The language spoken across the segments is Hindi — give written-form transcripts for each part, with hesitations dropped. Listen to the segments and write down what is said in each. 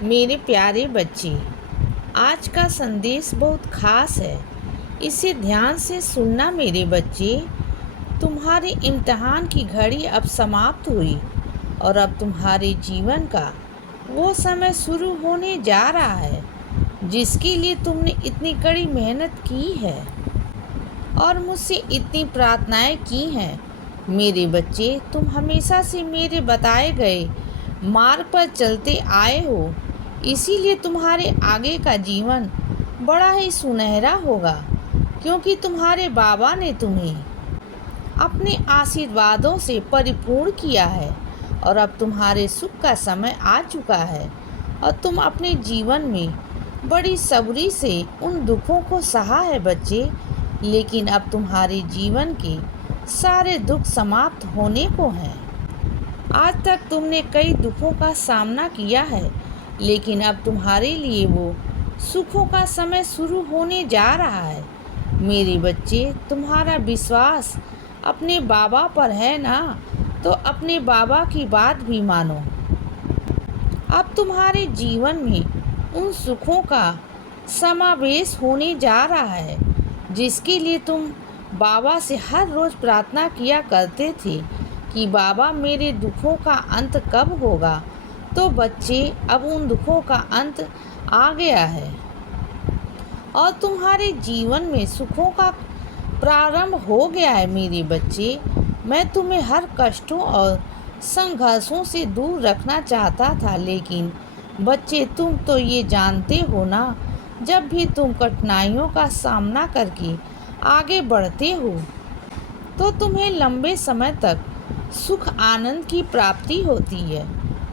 मेरे प्यारे बच्चे, आज का संदेश बहुत खास है। इसे ध्यान से सुनना मेरे बच्चे। तुम्हारे इम्तिहान की घड़ी अब समाप्त हुई और अब तुम्हारे जीवन का वो समय शुरू होने जा रहा है जिसके लिए तुमने इतनी कड़ी मेहनत की है और मुझसे इतनी प्रार्थनाएं की हैं। मेरे बच्चे, तुम हमेशा से मेरे बताए गए मार्ग पर चलते आए हो, इसीलिए तुम्हारे आगे का जीवन बड़ा ही सुनहरा होगा, क्योंकि तुम्हारे बाबा ने तुम्हें अपने आशीर्वादों से परिपूर्ण किया है और अब तुम्हारे सुख का समय आ चुका है और तुम अपने जीवन में बड़ी सब्री से उन दुखों को सहा है बच्चे। लेकिन अब तुम्हारे जीवन के सारे दुख समाप्त होने को हैं। आज तक तुमने कई दुखों का सामना किया है, लेकिन अब तुम्हारे लिए वो सुखों का समय शुरू होने जा रहा है। मेरे बच्चे, तुम्हारा विश्वास अपने बाबा पर है ना, तो अपने बाबा की बात भी मानो। अब तुम्हारे जीवन में उन सुखों का समावेश होने जा रहा है जिसके लिए तुम बाबा से हर रोज़ प्रार्थना किया करते थे कि बाबा मेरे दुखों का अंत कब होगा। तो बच्चे, अब उन दुखों का अंत आ गया है और तुम्हारे जीवन में सुखों का प्रारंभ हो गया है। मेरे बच्चे, मैं तुम्हें हर कष्टों और संघर्षों से दूर रखना चाहता था, लेकिन बच्चे, तुम तो ये जानते हो ना, जब भी तुम कठिनाइयों का सामना करके आगे बढ़ते हो तो तुम्हें लंबे समय तक सुख आनंद की प्राप्ति होती है,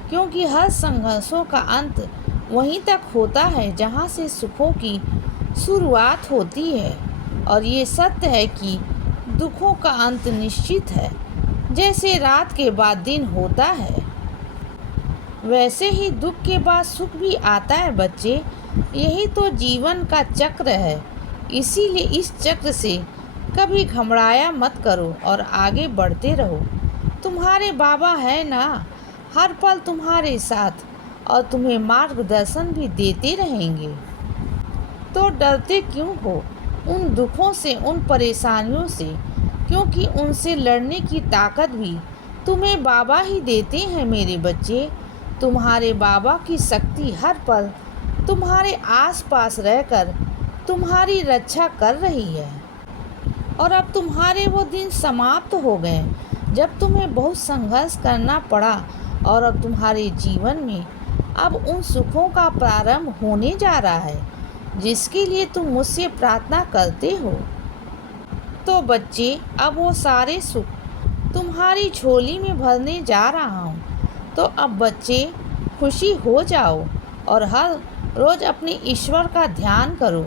क्योंकि हर संघर्षों का अंत वहीं तक होता है जहां से सुखों की शुरुआत होती है। और ये सत्य है कि दुखों का अंत निश्चित है। जैसे रात के बाद दिन होता है, वैसे ही दुख के बाद सुख भी आता है बच्चे। यही तो जीवन का चक्र है। इसीलिए इस चक्र से कभी घबराया मत करो और आगे बढ़ते रहो। तुम्हारे बाबा है ना, हर पल तुम्हारे साथ और तुम्हें मार्गदर्शन भी देते रहेंगे। तो डरते क्यों हो उन दुखों से, उन परेशानियों से, क्योंकि उनसे लड़ने की ताकत भी तुम्हें बाबा ही देते हैं। मेरे बच्चे, तुम्हारे बाबा की शक्ति हर पल तुम्हारे आसपास रहकर तुम्हारी रक्षा कर रही है। और अब तुम्हारे वो दिन समाप्त हो गए जब तुम्हें बहुत संघर्ष करना पड़ा और अब तुम्हारे जीवन में अब उन सुखों का प्रारंभ होने जा रहा है जिसके लिए तुम मुझसे प्रार्थना करते हो। तो बच्चे, अब वो सारे सुख तुम्हारी झोली में भरने जा रहा हूँ। तो अब बच्चे, खुशी हो जाओ और हर रोज़ अपने ईश्वर का ध्यान करो,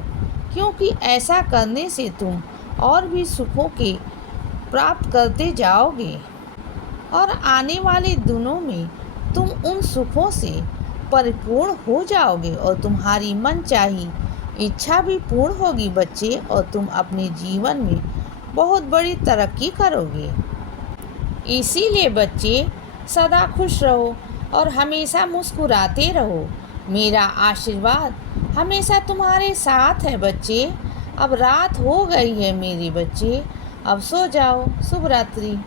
क्योंकि ऐसा करने से तुम और भी सुखों के प्राप्त करते जाओगे और आने वाले दिनों में तुम उन सुखों से परिपूर्ण हो जाओगे और तुम्हारी मनचाही इच्छा भी पूर्ण होगी बच्चे, और तुम अपने जीवन में बहुत बड़ी तरक्की करोगे। इसीलिए बच्चे, सदा खुश रहो और हमेशा मुस्कुराते रहो। मेरा आशीर्वाद हमेशा तुम्हारे साथ है बच्चे। अब रात हो गई है मेरे बच्चे, अब सो जाओ। शुभ रात्रि।